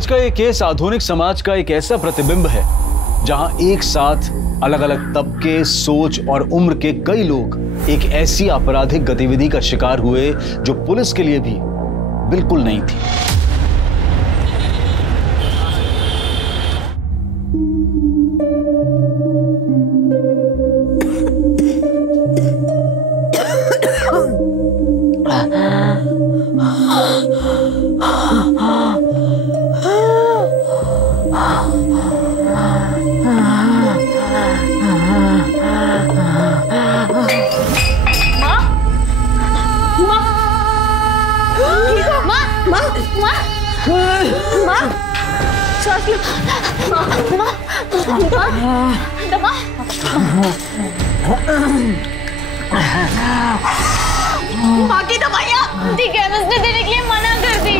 आज का ये केस आधुनिक समाज का एक ऐसा प्रतिबिंब है जहां एक साथ अलग अलग तबके, सोच और उम्र के कई लोग एक ऐसी आपराधिक गतिविधि का शिकार हुए जो पुलिस के लिए भी बिल्कुल नहीं थी। माँ की दवाइयाँ ठीक है, उसने देने के लिए मना कर दी।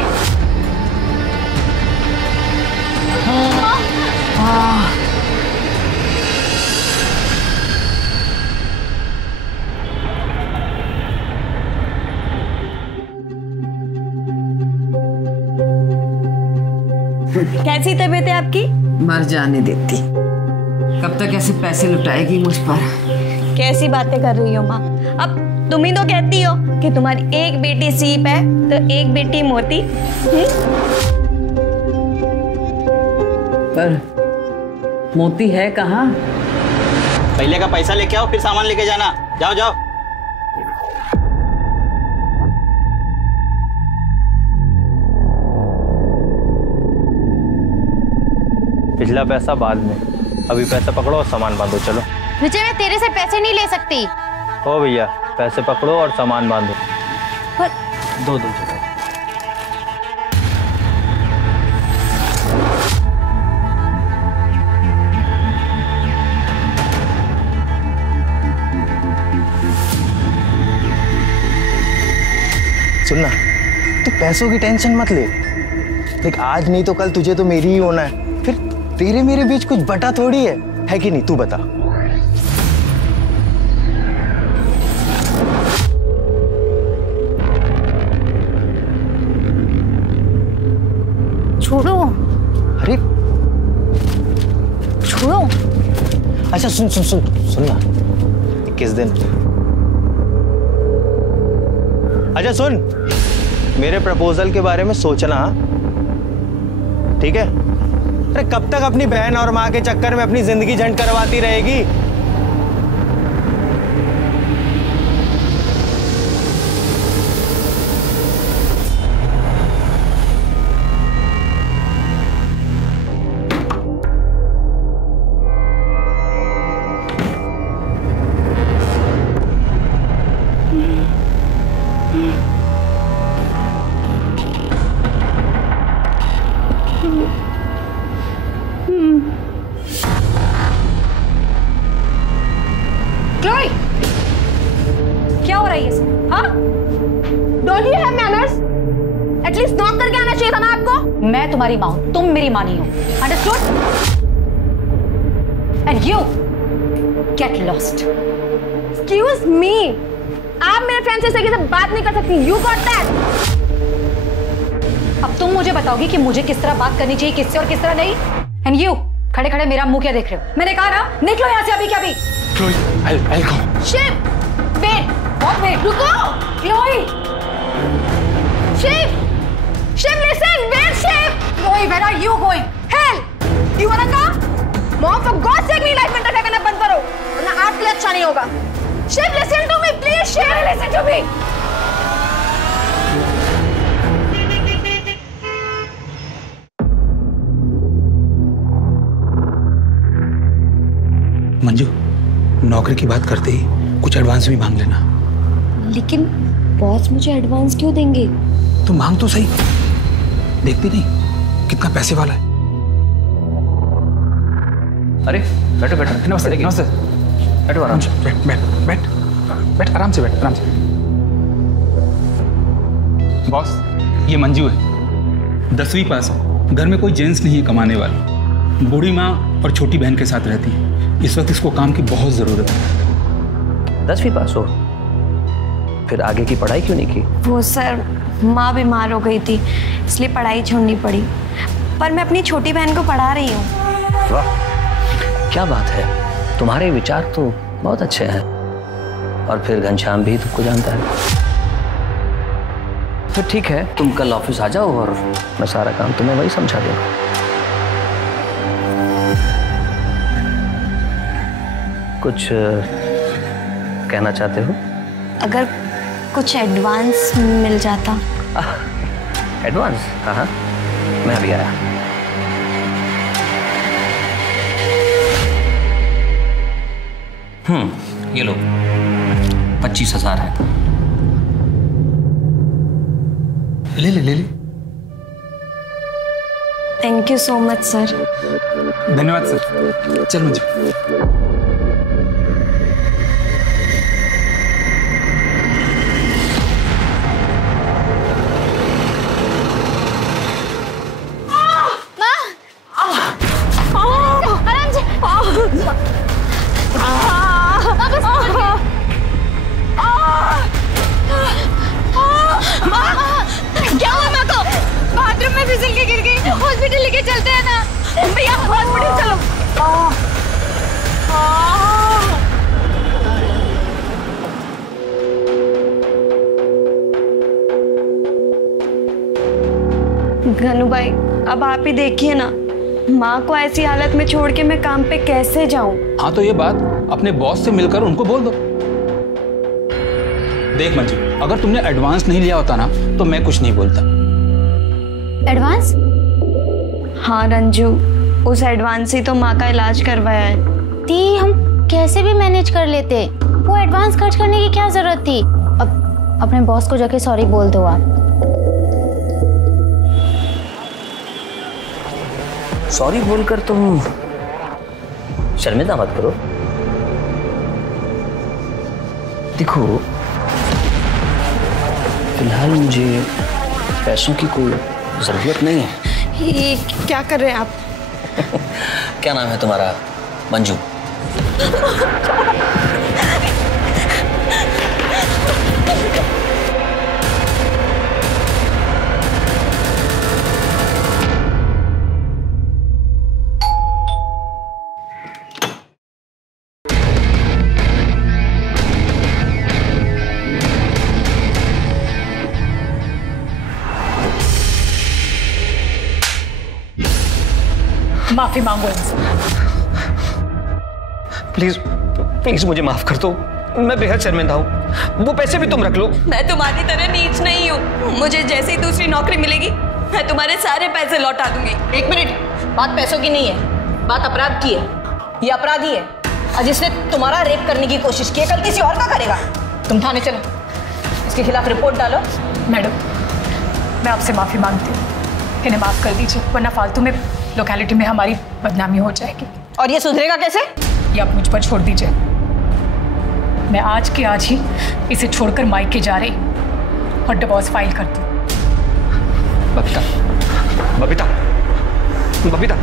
कैसी तबीयत है आपकी? मर जाने देती। कब तक ऐसे पैसे लुटाएगी मुझ पर? कैसी बातें कर रही हो माँ? अब तुम ही तो कहती हो कि तुम्हारी एक बेटी सीप है तो एक बेटी मोती। पर मोती है कहाँ? पहले का पैसा लेके आओ, फिर सामान लेके जाना। जाओ जाओ। पिछला पैसा बाद में, अभी पैसा पकड़ो और सामान बांधो। चलो विजय, मैं तेरे से पैसे नहीं ले सकती। ओ भैया, पैसे पकड़ो और सामान बांधो। पर दो चलो। सुनना, तू पैसों की टेंशन मत ले। देख, आज नहीं तो कल तुझे तो मेरी ही होना है। फिर तेरे मेरे बीच कुछ बटा थोड़ी है कि नहीं? तू बता। छोड़ो। अरे छोड़ो। अच्छा सुनना, 21 दिन। अच्छा सुन, मेरे प्रपोजल के बारे में सोचना, ठीक है? अरे कब तक अपनी बहन और माँ के चक्कर में अपनी जिंदगी झंड करवाती रहेगी? क्या हो रहा है ये सब? हाँ? Don't you have manners? At least knock करके आना चाहिए था ना आपको? मैं तुम्हारी माँ हूँ, तुम मेरी माँ नहीं हो। Understood? And you get lost. Excuse me. आप मेरे फ्रेंड से सही से बात नहीं कर सकती। You got that? अब तुम मुझे बताओगी कि मुझे किस तरह बात करनी चाहिए, किससे और किस तरह नहीं? And you खड़े खड़े मेरा मुंह क्या देख रहे हो? मैंने कहा ना, निकलो यहाँ से अभी क्या भी। I'll go. Shiv, wait. What wait? रुको. Chloe. Shiv, listen. Wait, Shiv. Chloe, where are you going? Hell, you wanna come? Mom, for God's sake, मेरी लाइफ में इंटरफेयर करना बंद करो, वरना आपके लिए अच्छा नहीं होगा। Shiv, listen to me, please. Shiv, listen to me. Manju, नौकरी की बात करते ही कुछ एडवांस भी मांग लेना। लेकिन बॉस मुझे एडवांस क्यों देंगे? तो मांग तो सही, देखती नहीं कितना पैसे वाला है। अरे बैठो बैठो। नमस्ते नमस्ते। बैठो आराम से। बैठ बैठ बैठ बैठ, आराम से बैठ, आराम से। बॉस, ये मंजू है, 10वीं पास है, घर में कोई जेंट्स नहीं है कमाने वाला, बूढ़ी माँ और छोटी बहन के साथ रहती है। इस वक्त इसको काम की बहुत जरूरत है। 10वीं पास हो, फिर आगे की पढ़ाई क्यों नहीं की? वो सर, माँ बीमार हो गई थी इसलिए पढ़ाई छोड़नी पड़ी। पर मैं अपनी छोटी बहन को पढ़ा रही हूँ। वाह, क्या बात है, तुम्हारे विचार तो बहुत अच्छे हैं। और फिर घनश्याम भी तुमको जानता है। तो ठीक है, तुम कल ऑफिस आ जाओ और मैं सारा काम तुम्हें वही समझा दूंगा। कुछ कहना चाहते हो? अगर कुछ एडवांस मिल जाता। एडवांस? हाँ हाँ, मैं अभी आया। ये लो, 25,000 है। ले ले ले ले। Thank you so much sir. धन्यवाद सर। चल मुझे। क्या हुआ माँ को? बाथरूम में फिसल के गिर गई, हॉस्पिटल लेके चलते हैं ना भैया, हॉस्पिटल चलो। गनु भाई, अब आप ही देखिए ना, माँ को ऐसी हालत में छोड़ के मैं काम पे कैसे जाऊं? हाँ तो ये बात अपने बॉस से मिलकर उनको बोल दो। देख मंजू, अगर तुमने एडवांस नहीं लिया होता ना तो मैं कुछ नहीं बोलता। एडवांस? हाँ रंजू, उस एडवांस ही तो माँ का इलाज करवाया है। दी, हम कैसे भी मैनेज कर लेते, वो एडवांस खर्च करने की क्या जरूरत थी? अब अपने बॉस को जाके सॉरी बोल दो आप। सॉरी बोलकर तुम शर्मिंदा मत करो। देखो, फिलहाल मुझे पैसों की कोई जरूरत नहीं है। ये क्या कर रहे हैं आप? क्या नाम है तुम्हारा? मंजू। माफी मांगो इनसे। प्लीज प्लीज मुझे माफ कर दो, मैं बेहद शर्मिंदा हूँ। वो पैसे भी तुम रख लो। मैं तुम्हारी तरह नीच नहीं हूँ। मुझे जैसे ही दूसरी नौकरी मिलेगी मैं तुम्हारे सारे पैसे लौटा दूंगी। एक मिनट, बात पैसों की नहीं है, बात अपराध की है। ये अपराधी है और जिसने तुम्हारा रेप करने की कोशिश की है, कल किसी और का करेगा। तुम थाने चलो, इसके खिलाफ रिपोर्ट डालो। मैडम, मैं आपसे माफी मांगती हूँ, इन्हें माफ कर दीजिए, वरना फालतू में लोकेलिटी में हमारी बदनामी हो जाएगी। और ये सुधरेगा कैसे? ये आप मुझ पर छोड़ दीजिए। मैं आज के आज ही इसे छोड़कर मायके जा रही और डिवोर्स फाइल करती हूँ। बबीता, बबीता, बबीता।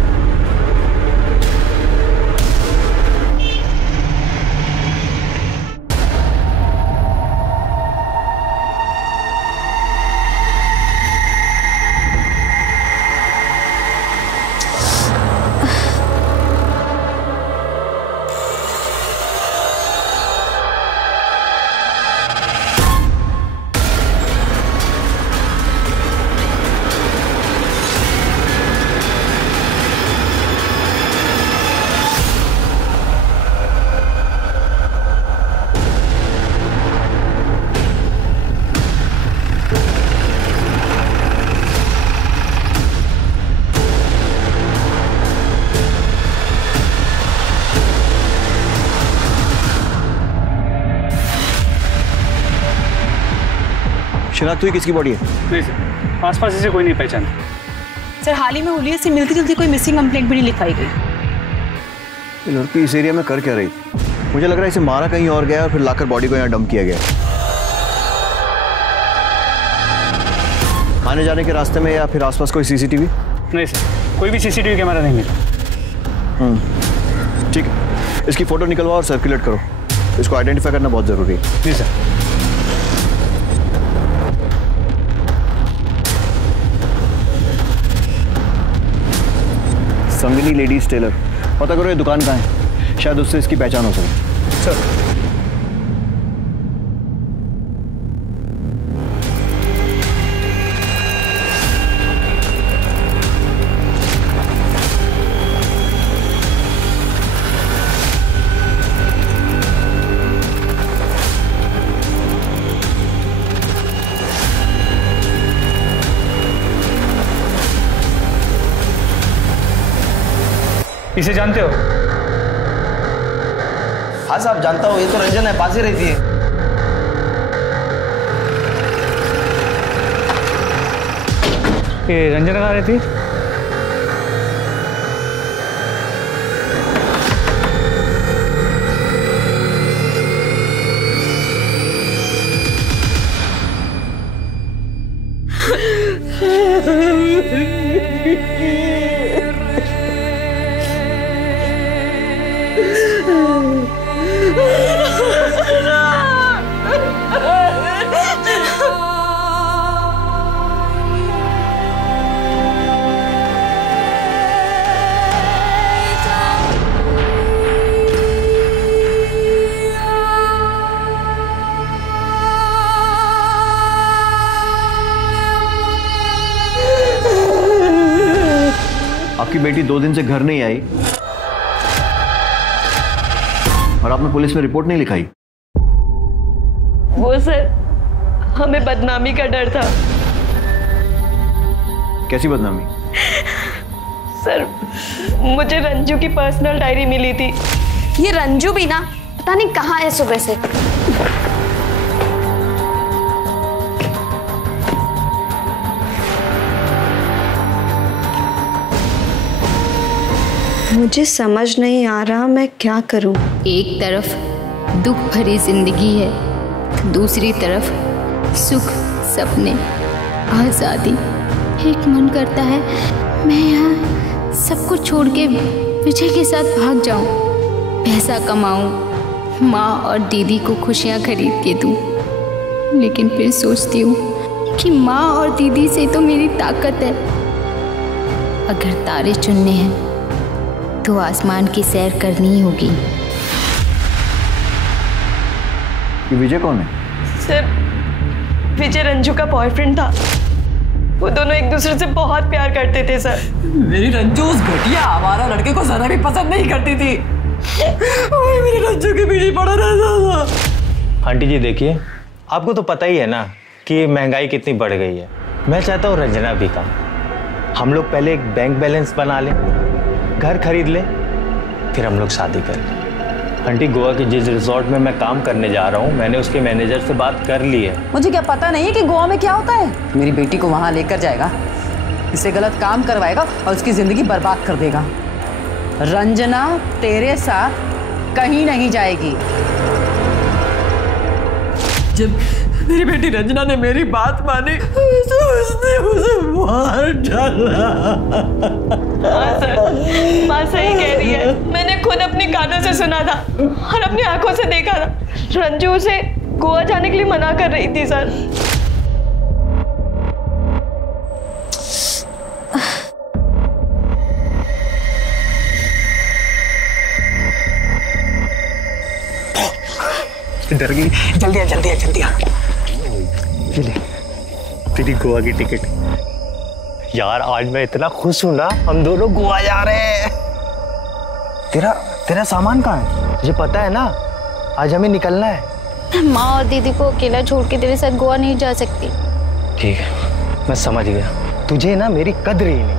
शनाख्त हुई किसकी बॉडी है? नहीं सर, आसपास इसे कोई नहीं पहचानता। सर, हाल ही में हुलिया से मिलती जुलती कोई मिसिंग कंप्लेंट भी नहीं लिखाई गई। ये लड़की इस एरिया में कर क्या रही? मुझे लग रहा है इसे मारा कहीं और गया और फिर लाकर बॉडी को यहाँ डंप किया गया। आने जाने के रास्ते में या फिर आसपास कोई सीसीटीवी? नहीं सर, कोई भी सीसीटीवी कैमरा नहीं मिला। ठीक है, इसकी फोटो निकलवाओ और सर्कुलेट करो। इसको आइडेंटिफाई करना बहुत जरूरी है। जी सर। संगिनी लेडीज टेलर, पता करो ये दुकान कहाँ है, शायद उससे इसकी पहचान हो सके। सर इसे जानते हो? हाँ साहब जानता हूँ, ये तो रंजन है, पास ही रहती है। ये रंजन कहाँ रहती है? आपकी बेटी 2 दिन से घर नहीं आई और आपने पुलिस में रिपोर्ट नहीं लिखाई। वो सर, हमें बदनामी का डर था। कैसी बदनामी? सर, मुझे रंजू की पर्सनल डायरी मिली थी। ये रंजू भी ना पता नहीं कहाँ है सुबह से। मुझे समझ नहीं आ रहा मैं क्या करूं। एक तरफ दुख भरी जिंदगी है, दूसरी तरफ सुख, सपने, आज़ादी। एक मन करता है मैं यहाँ सब कुछ छोड़ के विजय के साथ भाग जाऊं, पैसा कमाऊं, माँ और दीदी को खुशियाँ खरीद के दूं। लेकिन फिर सोचती हूँ कि माँ और दीदी से तो मेरी ताकत है। अगर तारे चुनने हैं तो आसमान की सैर करनी ही होगी। ये विजय कौन है? सर, विजय रंजू का बॉयफ्रेंड था। वो दोनों एक दूसरे से बहुत प्यार करते थे सर। मेरी रंजू उस घटिया आवारा लड़के को जरा भी पसंद नहीं करती थी। वो मेरे रंजू के पीछे पड़ा रहता था। आंटी जी देखिए, आपको तो पता ही है ना कि महंगाई कितनी बढ़ गई है। मैं चाहता हूँ रंजना भी का हम लोग पहले एक बैंक बैलेंस बना लें, घर खरीद ले, फिर हम लोग शादी कर लें। आंटी, गोवा के जिस रिजॉर्ट में मैं काम करने जा रहा हूँ, मैंने उसके मैनेजर से बात कर ली है। मुझे क्या पता नहीं है कि गोवा में क्या होता है। मेरी बेटी को वहां लेकर जाएगा, इससे गलत काम करवाएगा और उसकी जिंदगी बर्बाद कर देगा। रंजना तेरे साथ कहीं नहीं जाएगी। जब मेरी बेटी रंजना ने मेरी बात मानी तो उसने मुझे मार डाला। माँ सही कह रही है, मैंने खुद अपने कानों से सुना था और अपनी आंखों से देखा था। रंजू उसे गोवा जाने के लिए मना कर रही थी सर। डर गई। जल्दी आ, जल्दी आ, जल्दी आ। ये ले तेरी गोवा की टिकट। यार आज मैं इतना खुश हूं ना, हम दोनों गोवा जा रहे हैं। तेरा सामान कहाँ है? तुझे पता है ना आज हमें निकलना है। माँ और दीदी को अकेला छोड़ के तेरे साथ गोवा नहीं जा सकती। ठीक है, मैं समझ गया। तुझे ना मेरी कद्र ही नहीं।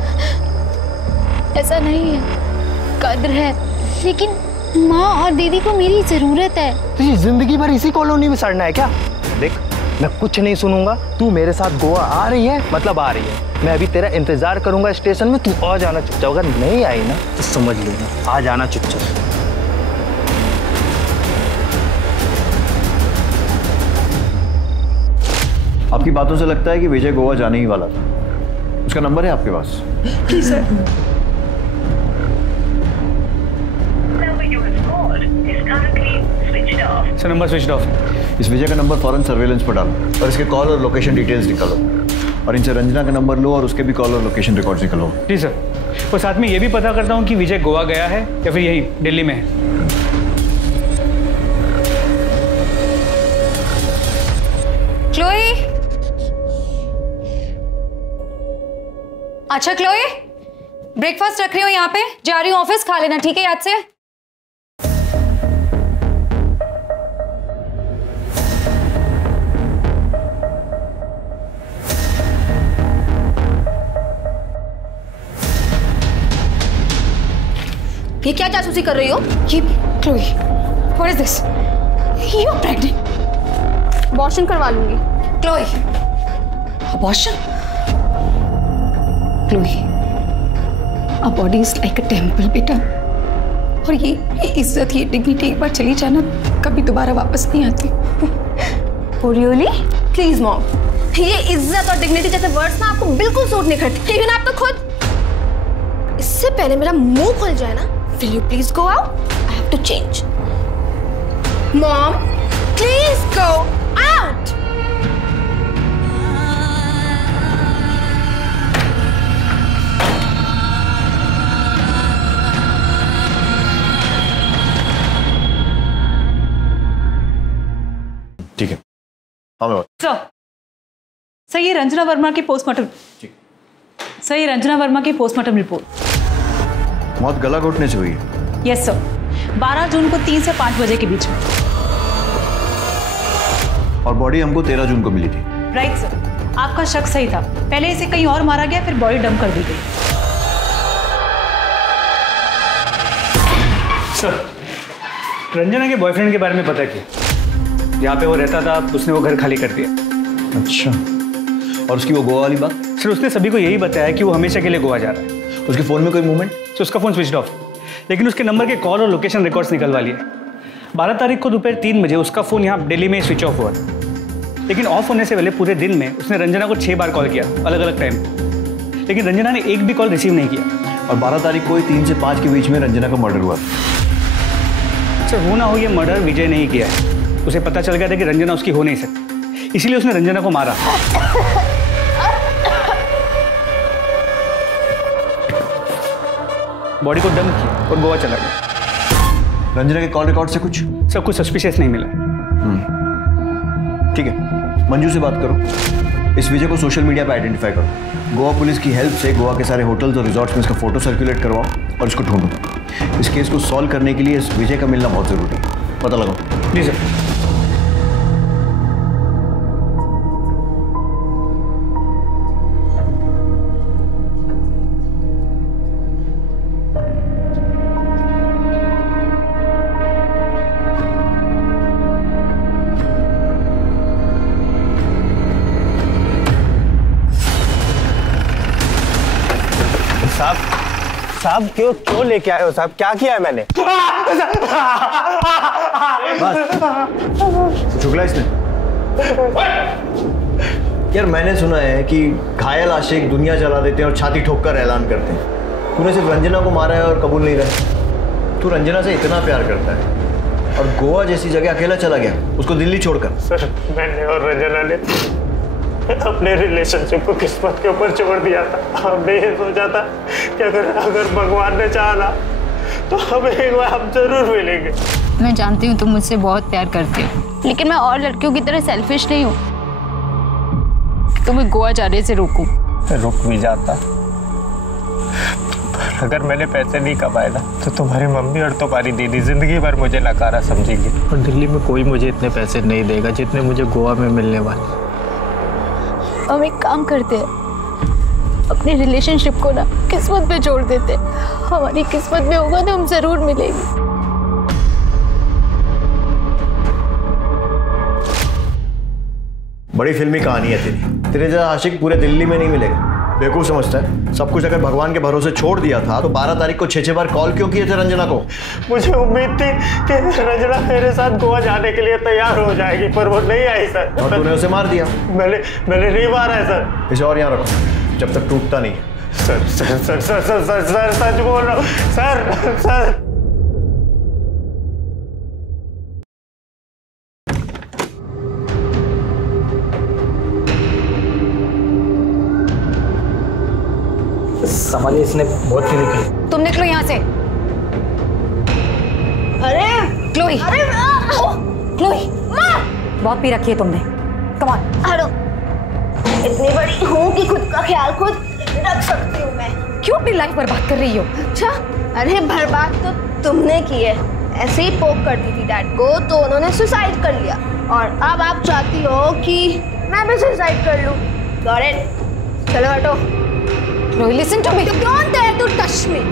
ऐसा नहीं है, कद्र है, लेकिन माँ और दीदी को मेरी जरूरत है। तुझे जिंदगी भर इसी कॉलोनी में सड़ना है क्या? देख, मैं कुछ नहीं सुनूंगा। तू मेरे साथ गोवा आ रही है मतलब आ रही है। मैं अभी तेरा इंतजार करूंगा स्टेशन में, तू आ जाना चुपचाप। अगर नहीं आई ना तो समझ लेना, आ जाना चुपचाप। आपकी बातों से लगता है कि विजय गोवा जाने ही वाला था। उसका नंबर है आपके पास? जी sir. Sir number switch off. इस विजय का नंबर फौरन सर्वेलेंस पर डालो और इसके कॉल और लोकेशन डिटेल्स निकालो, और इनसे रंजना का नंबर लो और उसके भी कॉल और लोकेशन रिकॉर्ड्स निकालो। जी सर। और साथ में ये भी पता करता हूँ कि विजय गोवा गया है या फिर यही दिल्ली में है। क्लोई, अच्छा क्लोई, ब्रेकफास्ट रख रही हूँ यहाँ पे, जा रही हूँ ऑफिस, खा लेना ठीक है याद से। ये क्या जासूसी कर रही हो? ये Chloe, what is this? You are pregnant. Abortion करवा लूंगी। Chloe, abortion? Chloe, a body is like a temple बेटा, और ये इज्जत, ये डिग्निटी एक बार चली जाना कभी दोबारा वापस नहीं आती। रियली? प्लीज मॉम, ये इज्जत और डिग्निटी जैसे वर्ड्स ना आपको बिल्कुल सूट नहीं करते। इवन आप तो खुद। इससे पहले मेरा मुंह खुल जाए ना, will you please go out? I have to change. Mom, please go out. ठीक है, हाँ मैं सर ये रंजना वर्मा की पोस्टमार्टम। सर ये रंजना वर्मा की पोस्टमार्टम रिपोर्ट। मौत गला घोटने से हुई है। यस सर, 12 जून को 3 से 5 बजे के बीच में। और बॉडी हमको 13 जून को मिली थी। राइट सर, आपका शक सही था। पहले इसे कहीं और मारा गया, फिर बॉडी डंप कर दी गई। सर, रंजना के बॉयफ्रेंड के बारे में पता किया। यहाँ पे वो रहता था, उसने वो घर खाली कर दिया। अच्छा, और उसकी वो गोवा वाली बात? सर उसने सभी को यही बताया कि वो हमेशा के लिए गोवा जा रहा है। उसके फोन में कोई मूवमेंट? तो उसका फोन स्विच ऑफ, लेकिन उसके नंबर के कॉल और लोकेशन रिकॉर्ड्स निकलवा लिए। 12 तारीख को दोपहर 3 बजे उसका फोन यहाँ दिल्ली में स्विच ऑफ हुआ, लेकिन ऑफ होने से पहले पूरे दिन में उसने रंजना को 6 बार कॉल किया, अलग अलग टाइम, लेकिन रंजना ने एक भी कॉल रिसीव नहीं किया। और 12 तारीख को 3 से 5 के बीच में रंजना का मर्डर हुआ। सर हो ना हो ये मर्डर विजय ने ही किया है। उसे पता चल गया था कि रंजना उसकी हो नहीं सकती, इसीलिए उसने रंजना को मारा। बॉडी को डंप किया और गोवा चला गया। रंजना के कॉल रिकॉर्ड से कुछ सब कुछ सस्पिशियस नहीं मिला। ठीक है, मंजू से बात करो, इस विजय को सोशल मीडिया पे आइडेंटिफाई करो। गोवा पुलिस की हेल्प से गोवा के सारे होटल्स और रिजॉर्ट्स में इसका फोटो सर्कुलेट करवाओ और इसको ढूंढो। इस केस को सॉल्व करने के लिए इस विजय का मिलना बहुत जरूरी है, पता लगाओ। जी सर। साहब क्यों लेके आए हो साहब? क्या किया है मैंने? बस चुगला इसने। यार मैंने सुना है कि घायल आशिक दुनिया जला देते हैं और छाती ठोक कर ऐलान करते हैं। तूने सिर्फ रंजना को मारा है और कबूल नहीं रहा। तू रंजना से इतना प्यार करता है और गोवा जैसी जगह अकेला चला गया, उसको दिल्ली छोड़कर। सर मैंने और रंजना ने अपने रिलेशनशिप को किस्मत के ऊपर छोड़ दिया था। हमने ये सोचा था कि अगर भगवान ने चाहा तो हमें एक बार हम जरूर मिलेंगे। मैं जानती हूँ तुम मुझसे बहुत प्यार करते हो, लेकिन मैं और लड़कियों की तरह सेल्फिश नहीं हूँ तुम्हें गोवा जाने से रोकूं। रुक भी जाता, अगर मैंने पैसे नहीं कमाए ना तो तुम्हारी मम्मी और तुम्हारी दीदी जिंदगी भर मुझे नकारा समझेगी और दिल्ली में कोई मुझे इतने पैसे नहीं देगा जितने मुझे गोवा में मिलने वाले। हम एक काम करते हैं, अपनी रिलेशनशिप को ना किस्मत पे छोड़ देते। हमारी किस्मत में होगा तो हम जरूर मिलेंगे। बड़ी फिल्मी कहानी है तेरी। तेरे जैसा आशिक पूरे दिल्ली में नहीं मिलेगा। बेवकूफ समझता है सब कुछ। अगर भगवान के भरोसे छोड़ दिया था तो 12 तारीख को 6 बार कॉल क्यों किए थे रंजना को? मुझे उम्मीद थी कि रंजना मेरे साथ गोवा जाने के लिए तैयार हो जाएगी, पर वो नहीं आई सर। और तूने उसे मार दिया? मैंने नहीं मारा है सर। इसे और यहाँ रखो जब तक टूटता नहीं। Sir sir sir sir sir sir sir सच बोल रहा हूँ सर। सर संभालिए, इसने बहुत पी रखी है। तुम निकलो यहाँ से। अरे क्लोई, अरे क्लोई, बहुत पी रखी है तुमने। Come on. हटो। इतनी बड़ी हूँ कि खुद का ख्याल खुद रख सकती हूँ मैं। क्यों अपनी लाइफ बर्बाद कर रही हो? अच्छा, अरे बर्बाद तो तुमने की है। ऐसे ही पोक करती थी डैड को तो उन्होंने सुसाइड कर लिया, और अब आप चाहती हो कि मैं भी सुसाइड कर लूं। Got it? चलो हटो। Chloe, listen to me. You don't dare to touch me.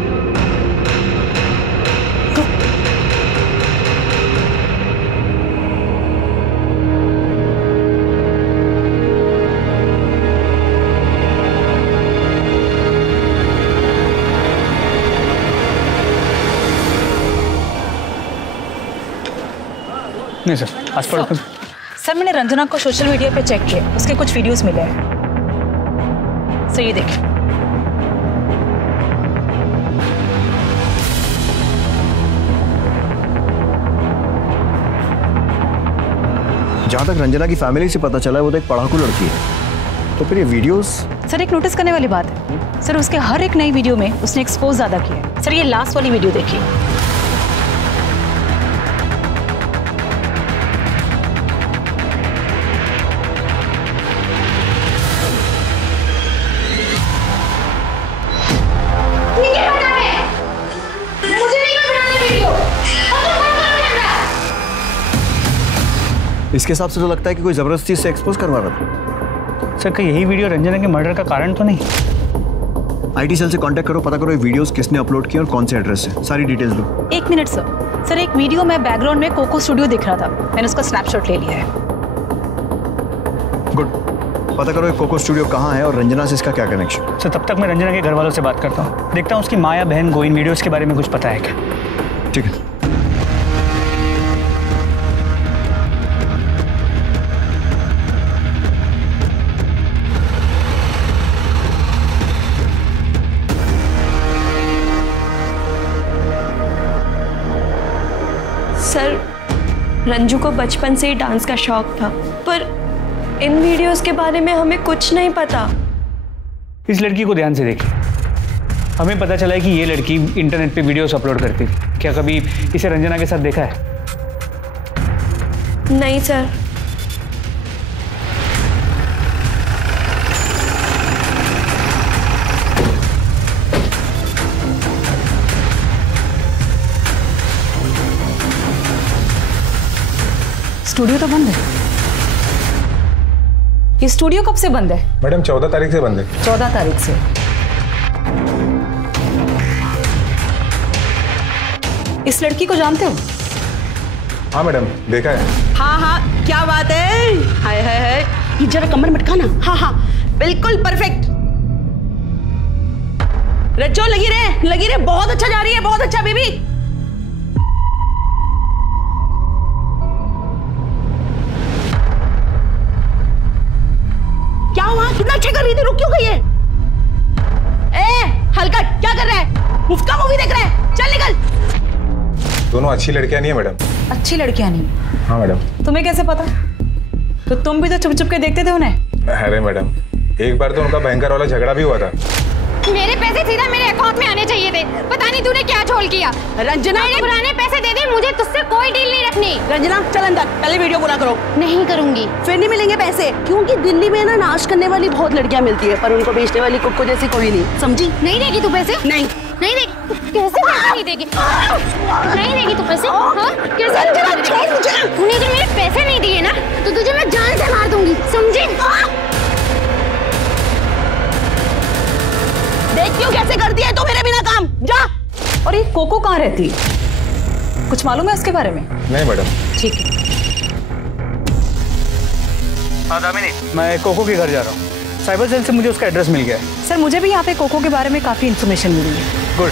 नहीं सर, आज पर सर मैंने रंजना को सोशल मीडिया पे चेक किया, उसके कुछ वीडियोस मिले हैं। सर ये देखिए। जहाँ तक रंजना की फैमिली से पता चला है वो तो एक पढ़ाकू लड़की है, तो फिर ये वीडियोस। सर एक नोटिस करने वाली बात है सर, उसके हर एक नई वीडियो में उसने एक्सपोज ज्यादा किया है। सर ये लास्ट वाली वीडियो देखिए। इसके हिसाब से तो लगता है कि कोई जबरदस्ती से एक्सपोज करवा रहा था। सर क्या यही वीडियो रंजना के मर्डर का कारण तो नहीं? आईटी सेल से कांटेक्ट करो, पता करो ये वीडियोस किसने अपलोड किए और कौन से एड्रेस से, सारी डिटेल्स दो। 1 मिनट सर। सर एक वीडियो में बैकग्राउंड में कोको स्टूडियो दिख रहा था, मैंने उसका स्नैपशॉट ले लिया है। गुड, पता करो ये कोको स्टूडियो कहाँ है और रंजना से इसका क्या कनेक्शन। सर तब तक मैं रंजना के घर वालों से बात करता हूँ, देखता हूँ उसकी माँ या बहन को इन वीडियोस के बारे में कुछ पता है क्या। ठीक है। सर रंजू को बचपन से ही डांस का शौक था, पर इन वीडियोस के बारे में हमें कुछ नहीं पता। इस लड़की को ध्यान से देखिए, हमें पता चला है कि ये लड़की इंटरनेट पे वीडियोस अपलोड करती थी। क्या कभी इसे रंजना के साथ देखा है? नहीं सर। स्टूडियो तो बंद है। ये स्टूडियो कब से बंद है? मैडम 14 तारीख से बंद है। 14 तारीख से। इस लड़की को जानते हो? हाँ मैडम, देखा है। हाँ हाँ, क्या बात है। हाय हाय हाय, ये जरा कमर मटकाना। हाँ हाँ बिल्कुल परफेक्ट। रज्जो लगी रहे, बहुत अच्छा जा रही है, बहुत अच्छा बेबी। क्या हुआ, कितना अच्छा कर रही थी, रुक क्यों गई है? ए हलकट, क्या कर रहा है? मुफ्त का मूवी देख रहा है, चल निकल। दोनों अच्छी लड़कियां नहीं है मैडम। अच्छी लड़कियां नहीं? हाँ मैडम। तुम्हें कैसे पता? तो तुम भी तो चुप चुप के देखते थे उन्हें। अरे मैडम, एक बार तो उनका भयंकर वाला झगड़ा भी हुआ था। मेरे पैसे सीधा मेरे अकाउंट में आने चाहिए थे, पता नहीं तूने क्या झोल किया। रंजना, मेरे पुराने पैसे दे दे, मुझे तुझसे कोई डील नहीं रखनी। रंजना चल अंदर, पहले वीडियो पूरा करो। नहीं करूंगी। फिर नहीं मिलेंगे पैसे, क्योंकि दिल्ली में ना नाश करने वाली बहुत लड़कियां मिलती है, पर उनको बेचने वाली कुक्को जैसी कोई नहीं, समझी? नहीं देगी तू पैसे? नहीं नहीं देगी। कैसे पैसे नहीं देगी? नहीं देगी तू पैसे? हाँ कैसे? तूने जो मेरे पैसे नहीं दिए ना, तो तुझे मैं जान से मार दूंगी, समझी? देख क्यों कैसे करती है तू मेरे बिना काम, जा। और ये कोको कहाँ रहती? कुछ मालूम है उसके बारे में? नहीं मैडम। ठीक है। हाँ दामिनी, मैं कोको के घर जा रहा हूँ, साइबर सेल से मुझे उसका एड्रेस मिल गया है। सर मुझे भी यहाँ पे कोको के बारे में काफी इन्फॉर्मेशन मिली है। गुड।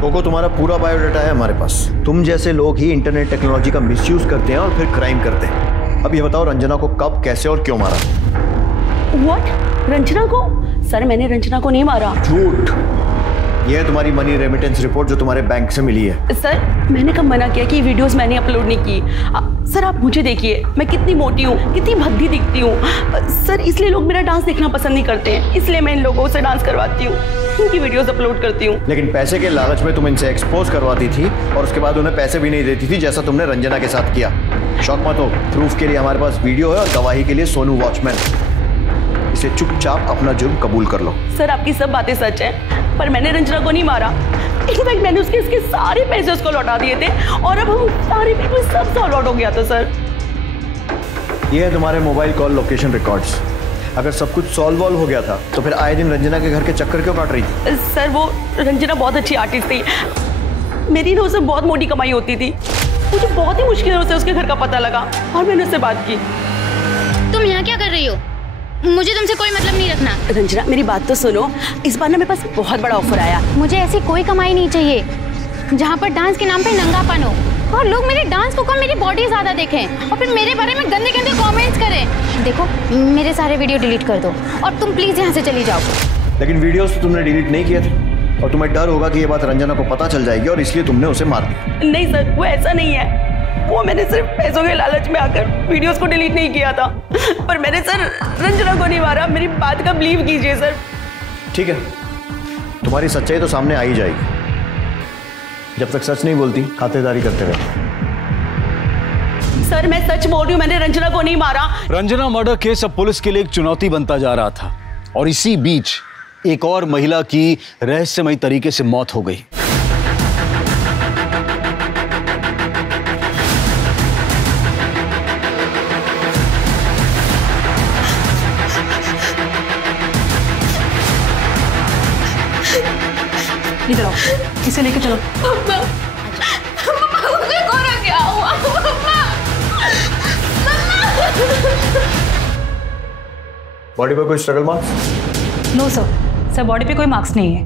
कोको, तुम्हारा पूरा बायोडाटा है हमारे पास। तुम जैसे लोग ही इंटरनेट टेक्नोलॉजी का मिसयूज करते हैं और फिर क्राइम करते हैं। अब ये बताओ, रंजना को कब, कैसे और क्यों मारा? What? रंजना को? सर मैंने रंजना को नहीं मारा। झूठ। ये है तुम्हारी मनी रेमिटेंस रिपोर्ट जो तुम्हारे बैंक से मिली है। सर मैंने कब मना किया कि वीडियोस मैंने अपलोड नहीं की। सर आप मुझे देखिए, मैं कितनी मोटी हूँ, कितनी भद्दी दिखती हूँ। सर इसलिए लोग मेरा डांस देखना पसंद नहीं करते हैं, इसलिए मैं इन लोगों से डांस करवाती हूँ, इनकी वीडियोस अपलोड करती हूँ। लेकिन पैसे के लालच में तुम इनसे एक्सपोज करवाती थी और उसके बाद उन्हें पैसे भी नहीं देती थी, जैसा तुमने रंजना के साथ किया। शौक मत हो, प्रूफ के लिए हमारे पास वीडियो है और गवाही के लिए सोनू वॉचमैन। इसे चुपचाप अपना जुर्म कबूल कर लो। सर आपकी सब बातें सच हैं, पर मैंने रंजना को नहीं मारा। इनफैक्ट मैंने इसके सारे पैसे उसको लौटा दिए थे और अब हम सारे पेपर सब सॉल्व आउट हो गया था। सर ये है तुम्हारे मोबाइल कॉल लोकेशन रिकॉर्ड्स। अगर सब कुछ सॉल्व हो गया था तो फिर आए दिन रंजना के घर के चक्कर क्यों काट रही थी? सर वो रंजना बहुत अच्छी आर्टिस्ट थी, मेरी ना उससे बहुत मोटी कमाई होती थी। मुझे बहुत ही मुश्किल से उसके घर का पता लगा और मैंने उससे बात की। तुम यहाँ क्या कर रही हो? मुझे तुमसे कोई मतलब नहीं रखना। रंजना मेरी बात तो सुनो, इस बार ना मेरे पास बहुत बड़ा ऑफर आया। मुझे ऐसी कोई कमाई नहीं चाहिए जहाँ पर डांस के नाम पे नंगापन हो और लोग मेरे डांस को कम मेरी बॉडी ज्यादा देखें और फिर मेरे बारे में गंदे गंदे कमेंट्स करें। देखो मेरे सारे वीडियो डिलीट कर दो और तुम प्लीज यहाँ से चली जाओ। लेकिन वीडियोस तो तुमने डिलीट नहीं किए थे और तुम्हें डर होगा कि ये बात रंजना को पता चल जाएगी और इसलिए तुमने उसे मार दिया। नहीं सर वो ऐसा नहीं है, वो मैंने सिर्फ पैसों के लालच में आकर वीडियोस को डिलीट नहीं किया था, पर मैंने सर रंजना को नहीं मारा। मेरी बात का बिलीव कीजिए सर। ठीक है, तुम्हारी सच्चाई तो सामने आ ही जाएगी। जब तक सच नहीं बोलती खातिरदारी करते रहो। सर मैं सच बोल रही हूँ, मैंने रंजना को नहीं मारा। रंजना मर्डर केस अब पुलिस के लिए एक चुनौती बनता जा रहा था और इसी बीच एक और महिला की रहस्यमयी तरीके से मौत हो गई। इधर आओ, इसे लेके चलो। क्या हुआ? बॉडी पर कोई struggle marks? No sir, sir body पे कोई मार्क्स नहीं है।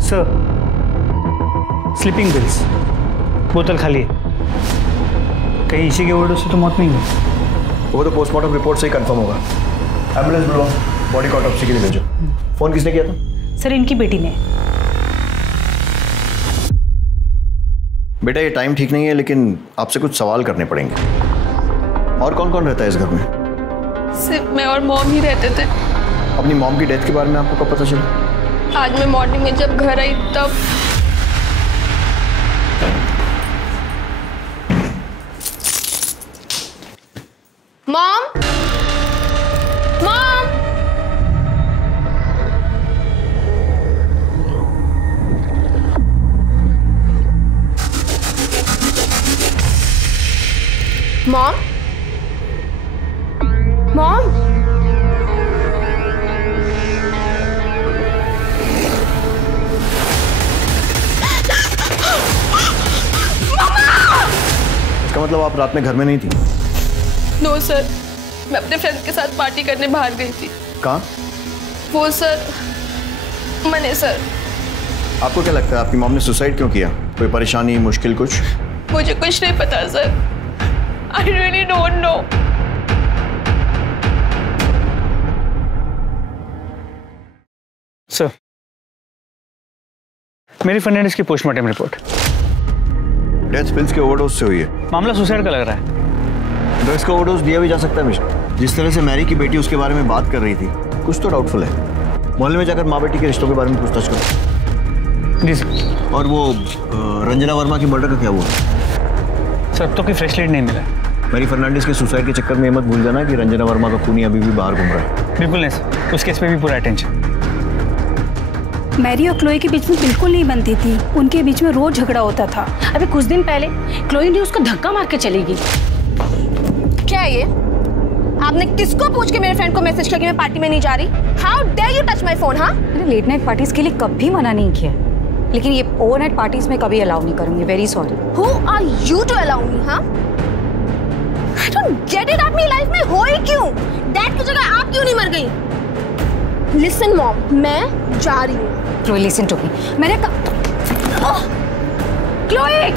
सर स्लीपिंग पिल्स, बोतल खाली है। कहीं इसी के ओवरडोज से तो मौत नहीं हुई? वो तो पोस्टमार्टम रिपोर्ट से ही कंफर्म होगा। एम्बुलेंस बुलाओ, बॉडी को ऑटोप्सी के लिए भेजो। फोन किसने किया था? सर इनकी बेटी ने। बेटा ये टाइम ठीक नहीं है, लेकिन आपसे कुछ सवाल करने पड़ेंगे। और कौन कौन रहता है इस घर में? सिर्फ मैं और मॉम ही रहते थे। अपनी मॉम की डेथ के बारे में आपको कब पता चला? आज मैं मॉर्निंग में जब घर आई तब। मॉम, मॉम, मॉम, मॉम, इसका मतलब आप रात में घर में नहीं थी? नो सर, मैं अपने फ्रेंड्स के साथ पार्टी करने बाहर गई थी। कहाँ? वो सर, मैंने सर। आपको क्या लगता है आपकी मॉम ने सुसाइड क्यों किया? कोई परेशानी, मुश्किल कुछ? मुझे कुछ नहीं पता sir. I really don't know. Sir मेरी फर्नांडिस की पोस्टमार्टम रिपोर्ट। डेथ पिल्स के ओवरडोज से हुई है। मामला सुसाइड का लग रहा है। ड्रग्स का ओवरडोज दिया भी जा सकता है मिस्टर। जिस तरह से मैरी की बेटी उसके बारे में बात कर रही थी, कुछ तो डाउटफुल है। मोहल्ले में जाकर माँ बेटी के रिश्तों के बारे में पूछताछ करो। जी सर। और वो रंजना वर्मा की मर्डर का क्या हुआ? सर अब तो कोई फ्रेश लीड नहीं मिला। मैरी फर्नांडिस के सुसाइड के चक्कर में मत भूल जाना कि रंजना वर्मा का खूनी अभी भी बाहर घूम रहा है। बिल्कुल नहीं सर, उस केस पे भी पूरा अटेंशन। मैरी और क्लोई के बीच में बिल्कुल नहीं बनती थी, उनके बीच में रोज झगड़ा होता था। अभी कुछ दिन पहले क्लोई ने उसको धक्का मार के चली गई। क्या है ये? आपने किसको पूछ के मेरे फ्रेंड को मैसेज किया कि मैं पार्टी में नहीं जा रही? How dare you touch my phone? हाँ, मैंने लेट नाइट पार्टीज के लिए कभी मना नहीं किया, लेकिन ये ओवरनाइट पार्टीज में कभी अलाउ नहीं करूंगी। Very sorry. Who are you to allow me? हाँ, आई डोंट गेट इट। आप मेरी लाइफ में हो ही क्यों? डैड की जगह आप क्यों नहीं मर गई? लिसन मॉम, मैं जा रही हूँ। Chloe listen to me. मैंने क्लोई,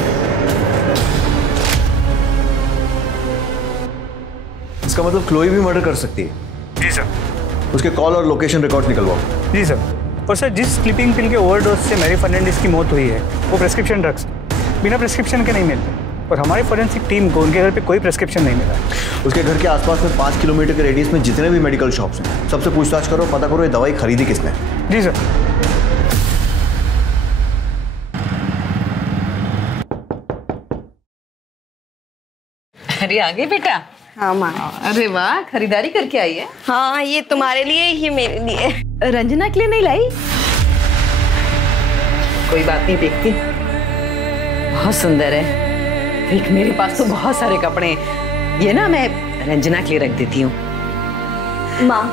इसका मतलब क्लोई भी मर्डर कर सकती है? जी सर। उसके कॉल और लोकेशन रिकॉर्ड निकलवाओ। जी सर। और सर, जिस स्लीपिंग पिल के ओवरडोज से मैरी फर्नांडिस की मौत हुई है वो प्रेस्क्रिप्शन ड्रग्स बिना प्रेस्क्रिप्शन के नहीं मिलते, और हमारी फॉरेंसिक टीम को उनके घर पे कोई प्रेस्क्रिप्शन नहीं मिला। उसके घर के आसपास में 5 किलोमीटर के रेडियस में जितने भी मेडिकल शॉप्स हैं सबसे पूछताछ करो, पता करो ये दवाई खरीदी किसने। जी सर। अरे आ गई बेटा। हाँ माँ। अरे वाह, खरीदारी करके आई है। हाँ, ये तुम्हारे लिए, ये मेरे लिए। रंजना के लिए नहीं लाई? कोई बात नहीं, देखती। बहुत सुंदर है। देख, मेरे पास तो बहुत सारे कपड़े हैं, ये ना मैं रंजना के लिए रख देती हूँ। माँ,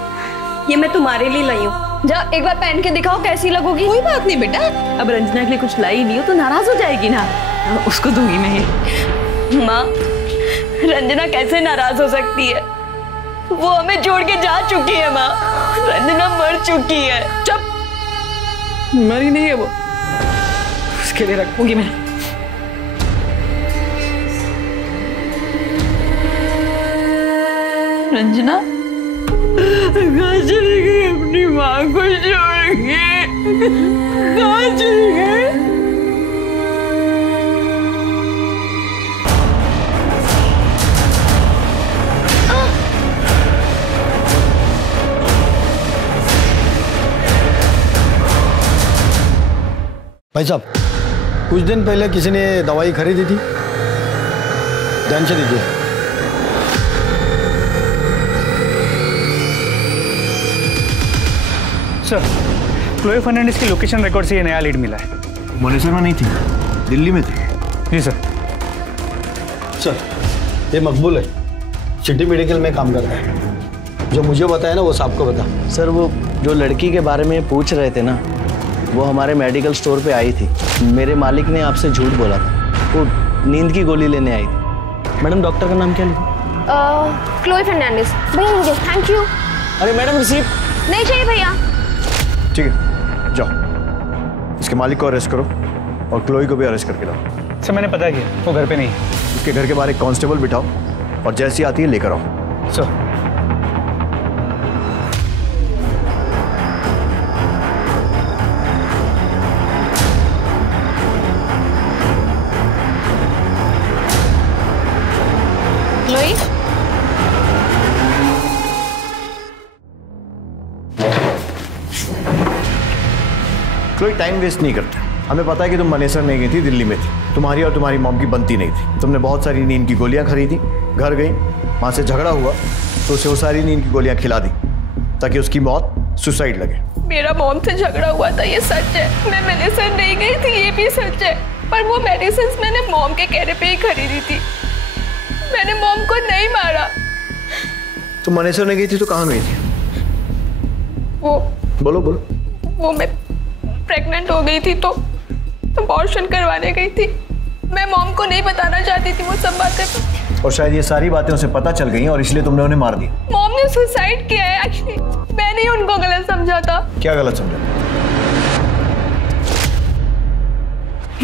ये मैं तुम्हारे लिए लाई हूँ, जा एक बार पहन के दिखाओ कैसी लगोगी। कोई बात नहीं बेटा, अब रंजना के लिए कुछ लाई नहीं हो तो नाराज हो जाएगी ना, उसको दूंगी मैं ही। माँ, रंजना कैसे नाराज हो सकती है? वो हमें छोड़ के जा चुकी है माँ। रंजना मर चुकी है। चुप, मरी नहीं है वो, उसके लिए रखूंगी मैं। रंजना कहाँ चली गई? अपनी माँ को छोड़ के कहाँ चली गई? भाई साहब, कुछ दिन पहले किसी ने दवाई खरीदी थी, ध्यान से दीजिए। सर, क्लोए फर्नांडिस की लोकेशन रिकॉर्ड से ये नया लीड मिला है। मनेसर में नहीं थी, दिल्ली में थी। जी सर। सर, ये मकबूल है, सिटी मेडिकल में काम करता है। जो मुझे बताया ना वो साहब को बता। सर, वो जो लड़की के बारे में पूछ रहे थे ना, वो हमारे मेडिकल स्टोर पे आई थी। मेरे मालिक ने आपसे झूठ बोला था, वो नींद की गोली लेने आई थी। मैडम, डॉक्टर का नाम क्या लिखूं? क्लोए फर्नांडिस। भैया मुझे थैंक यू। अरे मैडम, रिसीप्ट नहीं चाहिए भैया। ठीक है, जाओ इसके मालिक को अरेस्ट करो और क्लोई को भी अरेस्ट करके लाओ। सर, मैंने पता किया, वो घर पे नहीं है। उसके घर के बाहर एक कांस्टेबल बिठाओ और जैसी आती है लेकर आओ। सर। क्लोई, टाइम वेस्ट नहीं करते। हमें पता है कि तुम मनेसर नहीं गई थी, दिल्ली में थी। तुम्हारी और तुम्हारी मॉम की बनती नहीं थी। तुमने बहुत सारी नींद की गोलियां खरीदी, घर गई, वहां से झगड़ा हुआ तो उसे वो सारी नींद की गोलियां खिला दी ताकि उसकी मौत सुसाइड लगे। मेरा मॉम से झगड़ा हुआ था, ये सच है। मैं मनेसर नहीं गई थी, ये भी सच है। पर वो मेडिसिन मैंने मॉम के कहने पे ही खरीदी थी। मैंने मॉम को नहीं मारा। तुम मनेसर नहीं गई थी तो कहाँ गई थी? वो बोलो बोलो। वो मैं प्रेग्नेंट हो गई थी तो अबॉर्शन करवाने गई थी। मैं मॉम को नहीं बताना चाहती थी वो सब बातें, और शायद ये सारी बातें उसे पता चल गई और इसलिए तुमने उन्हें मार दिया। मॉम ने सुसाइड किया है एक्चुअली। मैंने ही उनको गलत समझा था। क्या गलत समझा?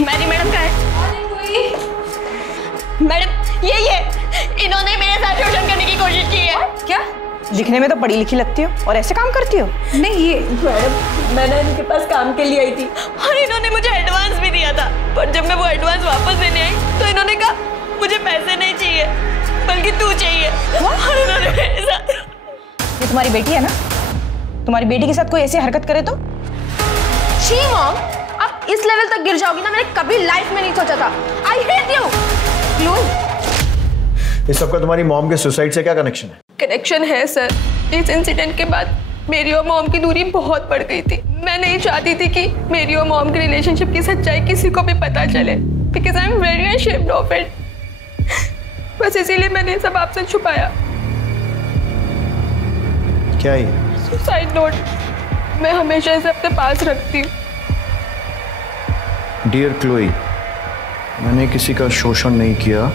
मैडम का है। मैडम ये इन्होंने मेरे साथ शोषण करने की कोशिश की है। क्या? दिखने में तो पढ़ी लिखी लगती हो और ऐसे काम करती हो? नहीं, ये मैडम, मैंने इनके पास काम के लिए आई थी और इन्होंने मुझे एडवांस भी दिया था। पर जब मैं वो एडवांस वापस देने आई तो इन्होंने कहा मुझे पैसे नहीं चाहिए बल्कि तू चाहिए। और इन्होंने मेरे साथ। ये तुम्हारी बेटी है ना? तुम्हारी बेटी के साथ कोई ऐसी हरकत करे तो? शी मॉम, आप इस लेवल तक गिर जाओगी ना, मैंने कभी लाइफ में नहीं सोचा था। I hate you. क्लोई, इस सबका तुम्हारी मॉम के सुसाइड से क्या कनेक्शन है? कनेक्शन है सर। इस इंसिडेंट के बाद मेरी और मॉम की दूरी बहुत बढ़ गई थी। मैं नहीं चाहती थी कि मेरी और मॉम की रिलेशनशिप की सच्चाई किसी को भी पता चले, because I am very ashamed of it. बस इसीलिए मैंने सब आपसे छुपाया। क्या है? Suicide note. मैं हमेशा इसे अपने पास रखती हूँ। डियर क्लोई, मैंने किसी का शोषण नहीं किया।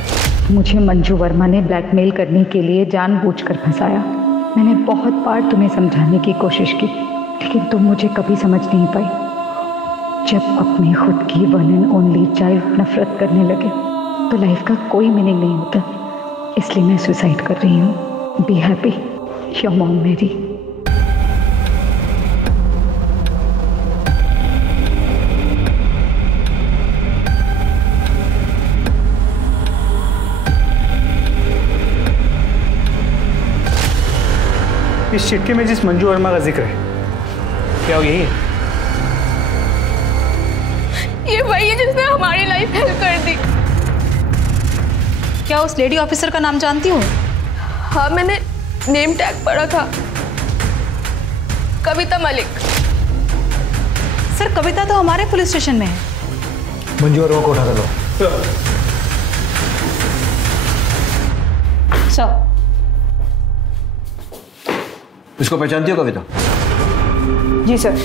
मुझे मंजू वर्मा ने ब्लैकमेल करने के लिए जानबूझकर फंसाया। मैंने बहुत बार तुम्हें समझाने की कोशिश की, लेकिन तुम मुझे कभी समझ नहीं पाई। जब अपनी खुद की वन एंड ओनली चाइल्ड नफरत करने लगे तो लाइफ का कोई मीनिंग नहीं होता। इसलिए मैं सुसाइड कर रही हूँ। बी हैप्पी, योर मॉम मेरी। इस चिट्ठी में जिस मंजू वर्मा का जिक्र है, क्या वो यही है? ये वही है जिसने हमारी लाइफ हेल्प कर दी। क्या उस लेडी ऑफिसर का नाम जानती हो? हाँ, मैंने नेम टैग पढ़ा था, कविता मलिक। सर, कविता तो हमारे पुलिस स्टेशन में है। मंजू वर्मा को उठा लो। सर, इसको पहचानती हो कविता? जी सर,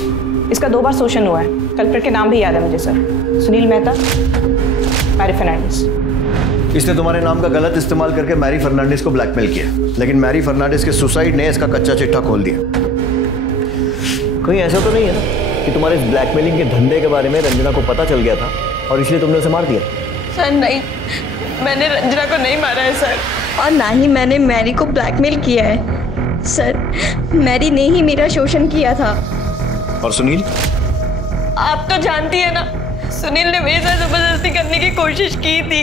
इसका 2 बार शोषण हुआ है। कल्प्रिट के नाम भी याद है मुझे सर, सुनील मेहता, मैरी फर्नांडिस। इसने तुम्हारे नाम का गलत इस्तेमाल करके मैरी फर्नांडिस को ब्लैकमेल किया, लेकिन मैरी फर्नांडिस के सुसाइड ने इसका कच्चा चिट्ठा खोल दिया। कहीं ऐसा तो नहीं है ना कि तुम्हारे इस ब्लैकमेलिंग के धंधे के बारे में रंजना को पता चल गया था और इसलिए तुमने उसे मार दिया? सर नहीं, मैंने रंजना को नहीं मारा है सर। और ना ही मैंने मैरी को ब्लैकमेल किया है सर, मैरी ने ही मेरा शोषण किया था। और सुनील? आप तो जानती है ना, सुनील ने मेरे साथ जबरदस्ती करने की कोशिश की थी।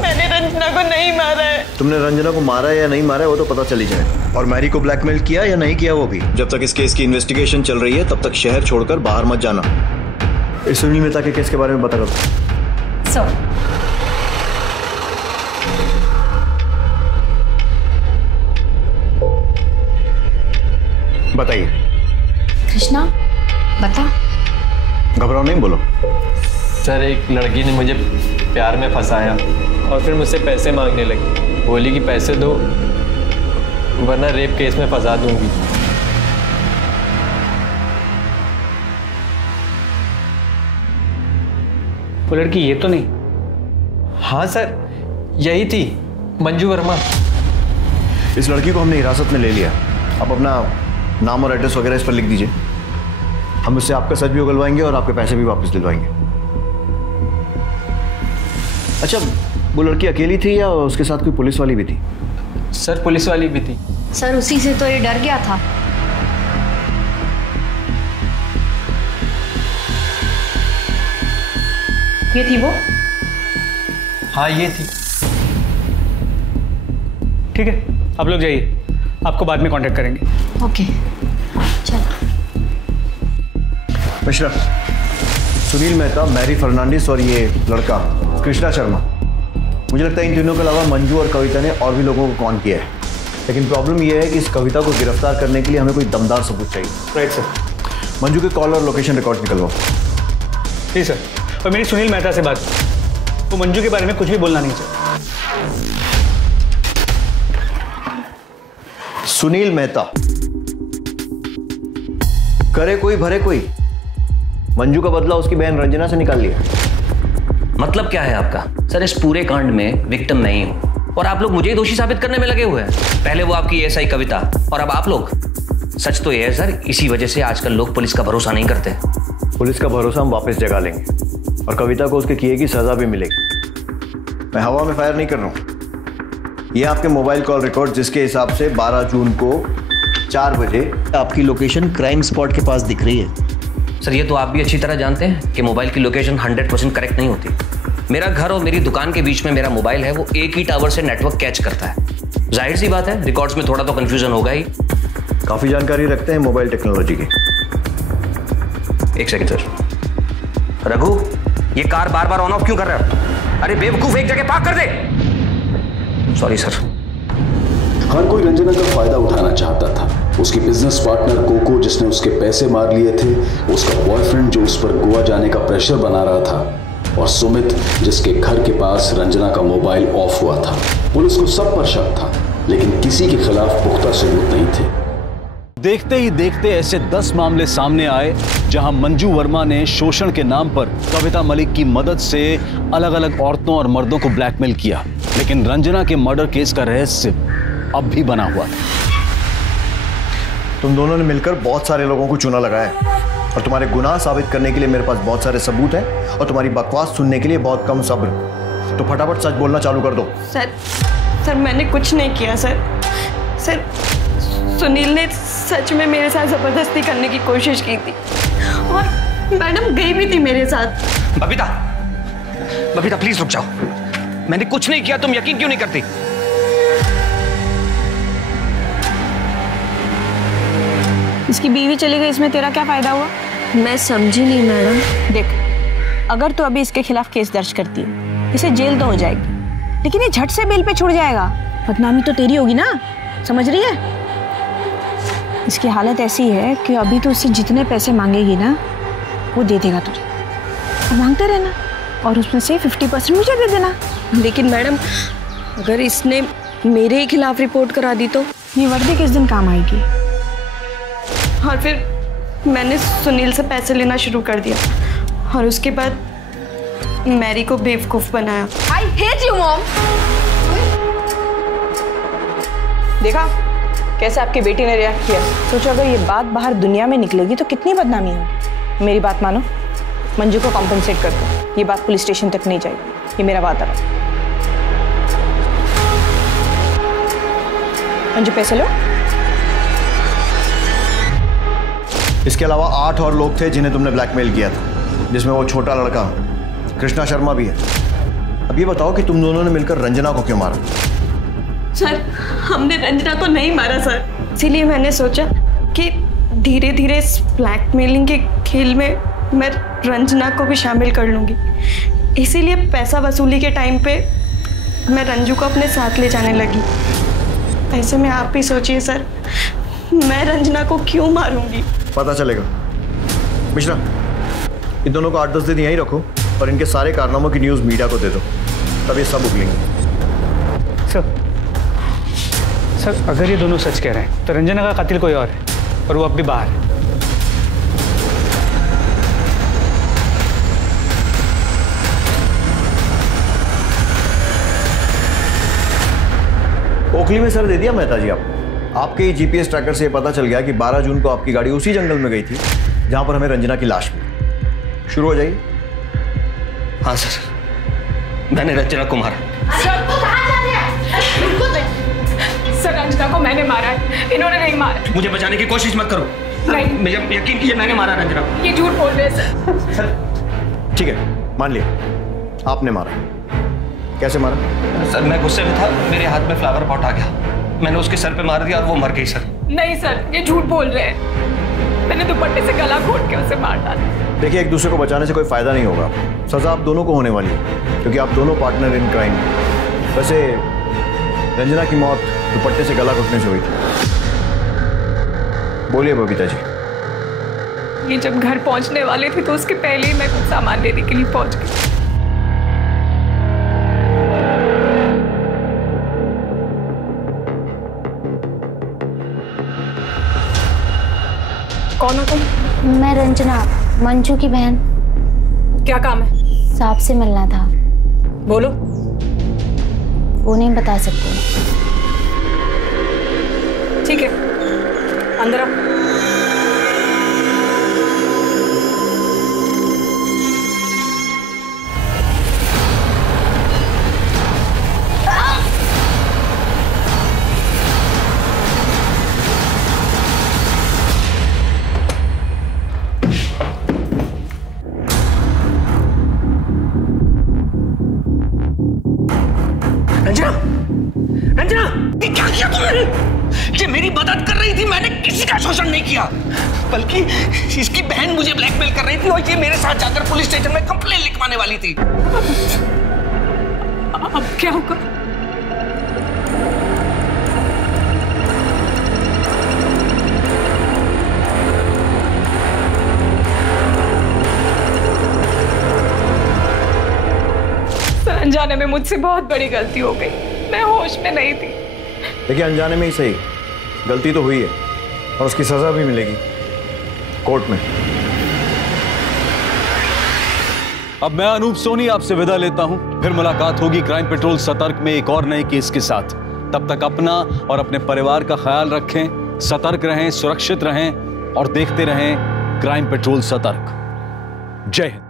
मैंने रंजना को नहीं मारा है। तुमने रंजना को मारा या नहीं मारा है वो तो पता चल ही जाए। और मैरी को ब्लैकमेल किया या नहीं किया वो भी। जब तक इस केस की इन्वेस्टिगेशन चल रही है तब तक शहर छोड़कर बाहर मत जाना। इस सुनील मेहता के केस के बारे में बता दो। सर, बताइए। कृष्णा, बता। घबराओ नहीं, बोलो। सर, एक लड़की ने मुझे प्यार में फंसाया और फिर मुझसे पैसे मांगने लगी। बोली कि पैसे दो वरना रेप केस में फंसा दूंगी। वो लड़की ये तो नहीं? हाँ सर, यही थी, मंजू वर्मा। इस लड़की को हमने हिरासत में ले लिया। आप अपना नाम और एड्रेस वगैरह इस पर लिख दीजिए। हम इससे आपका सच भी उगलवाएंगे और आपके पैसे भी वापस दिलवाएंगे। अच्छा, वो लड़की अकेली थी या उसके साथ कोई पुलिस वाली भी थी? सर, पुलिस वाली भी थी। सर, उसी से तो ये डर गया था। ये थी वो? हाँ, ये थी। ठीक है, आप लोग जाइए, आपको बाद में कांटेक्ट करेंगे। ओके, चलो। मिश्रा, सुनील मेहता, मैरी फर्नांडिस और ये लड़का कृष्णा शर्मा, मुझे लगता है इन तीनों के अलावा मंजू और कविता ने और भी लोगों को कॉन किया है। लेकिन प्रॉब्लम यह है कि इस कविता को गिरफ्तार करने के लिए हमें कोई दमदार सबूत चाहिए। Right sir. मंजू के कॉल और लोकेशन रिकॉर्ड निकलवाओ। जी सर। और मेरी सुनील मेहता से बात, वो मंजू के बारे में कुछ भी बोलना नहीं चाहिए। सुनील मेहता, करे कोई भरे कोई। मंजू का बदला उसकी बहन रंजना से निकाल लिया। मतलब क्या है आपका? सर, इस पूरे कांड में विक्टिम नहीं हूं और आप लोग मुझे ही दोषी साबित करने में लगे हुए हैं। पहले वो आपकी एएसआई कविता और अब आप लोग। सच तो ये है सर, इसी वजह से आजकल लोग पुलिस का भरोसा नहीं करते। पुलिस का भरोसा हम वापस जगा लेंगे और कविता को उसके किए की सजा भी मिलेगी। मैं हवा में फायर नहीं कर रहा हूं। ये आपके मोबाइल कॉल रिकॉर्ड, जिसके हिसाब से 12 जून को 4 बजे आपकी लोकेशन क्राइम स्पॉट के पास दिख रही है। सर, ये तो आप भी अच्छी तरह जानते हैं कि मोबाइल की लोकेशन 100% करेक्ट नहीं होती। मेरा घर और मेरी दुकान के बीच में मेरा मोबाइल है, वो एक ही टावर से नेटवर्क कैच करता है। जाहिर सी बात है, रिकॉर्ड्स में थोड़ा तो कंफ्यूजन होगा ही। काफी जानकारी रखते हैं मोबाइल टेक्नोलॉजी की। एक सेकंड सर। रघु, ये कार बार बार ऑन ऑफ क्यों कर रहा है? अरे बेवकूफ, एक जगह पार्क कर दे। Sorry sir. हर कोई रंजना का फायदा उठाना चाहता था। उसकी बिजनेस पार्टनर कोको, जिसने उसके पैसे मार लिए थे, उसका बॉयफ्रेंड जो उस पर गोवा जाने का प्रेशर बना रहा था, और सुमित, जिसके घर के पास रंजना का मोबाइल ऑफ हुआ था। पुलिस को सब पर शक था, लेकिन किसी के खिलाफ पुख्ता सबूत नहीं थे। देखते ही देखते ऐसे 10 मामले सामने आए जहां मंजू वर्मा ने शोषण के नाम पर कविता मलिक की मदद से अलग अलग औरतों और मर्दों को ब्लैकमेल किया। लेकिन रंजना के मर्डर केस का रहस्य अब भी बना हुआ था। तुम दोनों ने मिलकर बहुत सारे लोगों को चूना लगाया और तुम्हारे गुनाह साबित करने के लिए मेरे पास बहुत सारे सबूत हैं और तुम्हारी बकवास सुनने के लिए बहुत कम सब्र। तो फटाफट सच बोलना चालू कर दो। सर, मैंने कुछ नहीं किया सर, सुनील ने सच में मेरे साथ जबरदस्ती करने की कोशिश की थी और मैडम गई भी थी मेरे साथ। बबीता प्लीज रुक जाओ। मैंने कुछ नहीं किया, तुम यकीन क्यों नहीं करती? इसकी बीवी चली गई, इसमें तेरा क्या फायदा हुआ? मैं समझी नहीं मैडम। देख, अगर तू अभी इसके खिलाफ केस दर्ज करती है, इसे जेल तो हो जाएगी, लेकिन ये झट से बेल पे छुड़ जाएगा। बदनामी तो तेरी होगी ना, समझ रही है? इसकी हालत ऐसी है कि अभी तो उससे जितने पैसे मांगेगी ना, वो दे देगा तुझे। तो मांगते रहना और उसमें से 50% मुझे दे देना। लेकिन मैडम, अगर इसने मेरे ही खिलाफ रिपोर्ट करा दी तो? ये वर्दी किस दिन काम आएगी? और फिर मैंने सुनील से पैसे लेना शुरू कर दिया और उसके बाद मैरी को बेवकूफ बनाया। I hate you, mom. देखा कैसे आपकी बेटी ने रिएक्ट किया? सोचो अगर ये बात बाहर दुनिया में निकलेगी तो कितनी बदनामी होगी। मेरी बात मानो, मंजू को कॉम्पेंसेट कर दो। ये बात पुलिस स्टेशन तक नहीं जाएगी, ये मेरा वादा है। मंजू पैसे लो। इसके अलावा 8 और लोग थे जिन्हें तुमने ब्लैकमेल किया था, जिसमें वो छोटा लड़का कृष्णा शर्मा भी है। अब ये बताओ कि तुम दोनों ने मिलकर रंजना को क्यों मारा? सर, हमने रंजना को नहीं मारा सर। इसीलिए मैंने सोचा कि धीरे धीरे इस ब्लैकमेलिंग के खेल में मैं रंजना को भी शामिल कर लूँगी। इसीलिए पैसा वसूली के टाइम पे मैं रंजू को अपने साथ ले जाने लगी। ऐसे में आप भी सोचिए सर, मैं रंजना को क्यों मारूंगी? पता चलेगा। मिश्रा, इन दोनों को 8-10 दिन यहीं रखो और इनके सारे कारनामों की न्यूज़ मीडिया को दे दो, तब ये सब उगलेंगे। सर, अगर ये दोनों सच कह रहे हैं तो रंजना का कातिल कोई और है और वो अब भी बाहर है। ओखली में सर दे दिया मेहता जी आपको। आपके ही जीपीएस ट्रैकर से ये पता चल गया कि 12 जून को आपकी गाड़ी उसी जंगल में गई थी जहां पर हमें रंजना की लाश मिली। शुरू हो जाइए। हाँ सर, मैंने रंजना को मारा। सर, रंजना को मैंने मारा है, इन्होंने नहीं मारा। मुझे बचाने की कोशिश मत करो। नहीं, मुझे यकीन कीजिए, मैंने मारा रंजना को। ये झूठ बोल रहे हैं सर। ठीक है, मान लिया आपने मारा। कैसे मारा? सर, मैं गुस्से में था, मेरे हाथ में फ्लावर पॉट आ गया, मैंने उसके सर पे मार दिया और वो मर गई सर। नहीं सर, ये झूठ बोल रहे हैं। मैंने दुपट्टे से गला घोट के उसे मार डाला। देखिए, एक दूसरे को बचाने से कोई फायदा नहीं होगा। सजा आप दोनों को होने वाली है क्योंकि आप दोनों पार्टनर इन क्राइम। वैसे रंजना की मौत दुपट्टे से गला घोटने से हुई थी। बोलिए बबीता जी। ये जब घर पहुंचने वाले थे तो उसके पहले ही मैं कुछ सामान लेने के लिए पहुंच गई। कौन हो तुम? मैं रंजना, मंजू की बहन। क्या काम है? सांप से मिलना था। बोलो। वो नहीं बता सकते। ठीक है, अंदर आओ। रंजना, ये क्या किया तुमने? ये मेरी मदद कर रही थी, मैंने किसी का शोषण नहीं किया, बल्कि इसकी बहन मुझे ब्लैकमेल कर रही थी और ये मेरे साथ जाकर पुलिस स्टेशन में कंप्लेंट लिखवाने वाली थी। अब क्या होगा? अनजाने में मुझसे बहुत बड़ी गलती हो गई, मैं होश में नहीं थी। देखिए, अनजाने में ही सही, गलती तो हुई है और उसकी सजा भी मिलेगी कोर्ट में। अब मैं अनूप सोनी आपसे विदा लेता हूं। फिर मुलाकात होगी क्राइम पेट्रोल सतर्क में एक और नए केस के साथ। तब तक अपना और अपने परिवार का ख्याल रखें, सतर्क रहें, सुरक्षित रहें और देखते रहें क्राइम पेट्रोल सतर्क। जय हिंद।